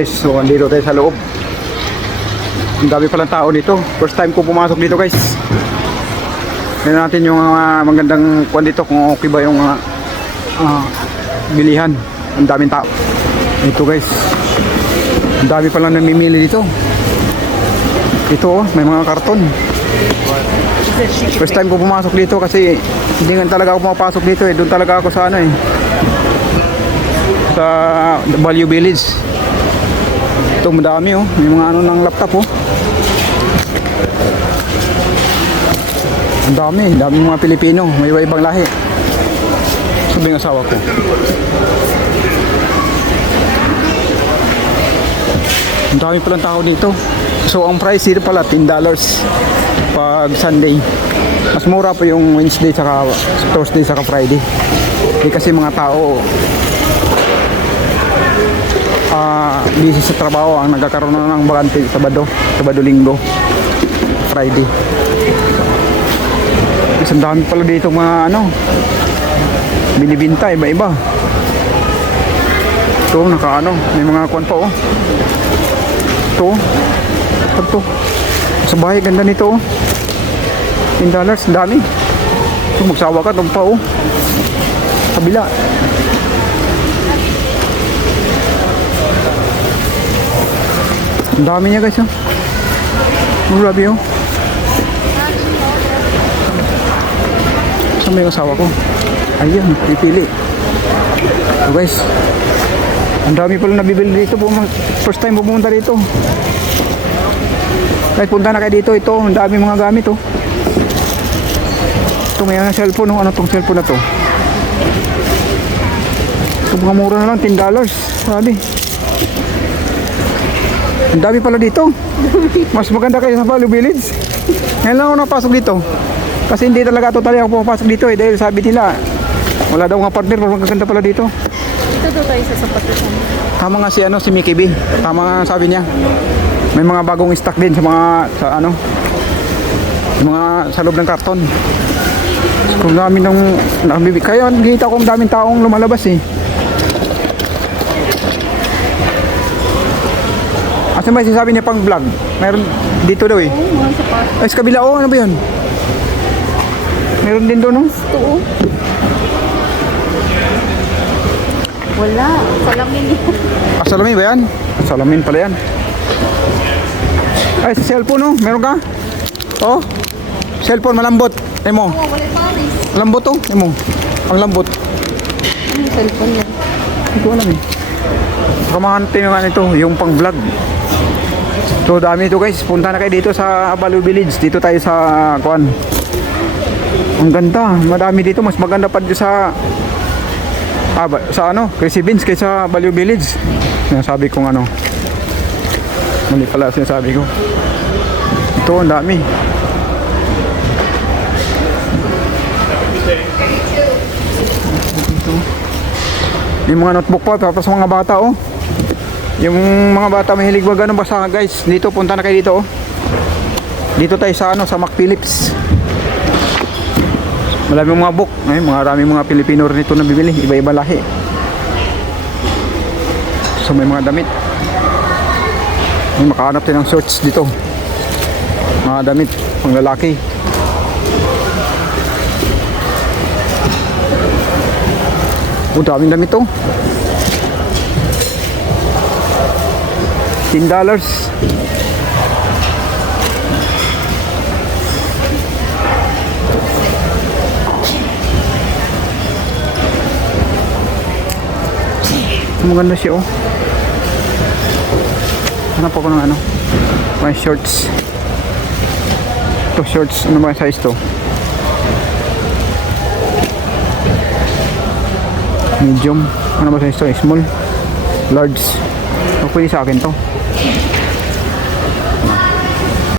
Guys, so andito tayo sa loob. Ang dami palang tao dito. First time ko pumasok dito, guys. Tignan natin yung magandang kwan dito, kung okay ba yung bilihan. Ang daming tao. Ito, guys. Ang dami palang namimili dito. Ito, oh, may mga karton. First time ko pumasok dito kasi hindi nga talaga ako pumapasok dito eh. Doon talaga ako sa sa Value Village. Ito madami oh. May mga ng laptop oh. Ang dami mga Pilipino. May ibang lahi. Sabi ng asawa ko. Ang dami palang tao dito. So ang price dito pala $10 pag Sunday. Mas mura pa yung Wednesday saka Thursday saka Friday. Kasi mga tao busy sa trabaho ang nagkakaroon ng bakante Sabado, Linggo, Friday. Isang dami pala dito mga binibinta iba-iba. Ito may mga kwan pa oh. Ito sa bahay, ganda nito oh. $10, dami. Ito magsawa ka, ito pa oh. Kabila. Ang dami niya guys oh. Grabe oh. Saan may asawa ko? Ayun, pipili. So guys, ang dami pala nabibili dito po. First time pumunta dito. Guys, punta na kayo dito. Ito, ang dami mga gamit oh. Ito may cellphone oh. Ano tong cellphone na to? Ito mga mura na lang, $10. Sabi. Ang dami pala dito. Mas maganda kayo sa Value Village. Ngayon lang ako napasok dito. Kasi hindi talaga totally ako pumapasok dito eh. Dahil sabi nila, wala daw nga partner. Mas maganda pala dito. Ito tayo sa sapatusan. Tama nga si Mickey B. Tama nga sabi niya. May mga bagong stock din sa mga sa loob ng karton. Kung dami ng kaya nakita ko ang daming taong lumalabas eh. Asa may sinasabi niya pang vlog? Meron dito daw eh. Oo, mga sapatos. Ay, sa kabila oh, ano ba yun? Meron din doon no? Ito oh. Wala, salamin yan. Salamin ba yan? Salamin pala yan. Ay, sa cellphone oh, meron ka? Oh, cellphone malambot. Emo. Oo, wala paris. Lambot oh, emo. Ang lambot. Ano yung cellphone yan? Hindi ko alam eh. Kamahante nga nito, yung pang vlog. So dami ito guys, punta na kayo dito sa Value Village. Dito tayo sa kuan. Ang ganda, madami dito. Mas maganda pa dito sa Crazy Beans kaysa Value Village. Sinasabi kong mali pala sinasabi ko. Ito, ang dami. Ito. Yung mga notebook pa, tapos mga bata oh. Yung mga bata mahilig wag basa guys. Dito, punta na kayo dito oh. Dito tayo sa sa Mac Philips. Maraming mga book. Maraming mga Pilipino rin ito na bibili. Iba-iba lahi. So may mga damit. May makahanap tayo ng shorts dito. Mga damit pang lalaki. Daming damit oh. $10. Maganda siya oh. Hanap ako ng may shorts. Ito shorts, ano ba size to? Medium. Ano ba size to? Small, large. Pwede sa akin to.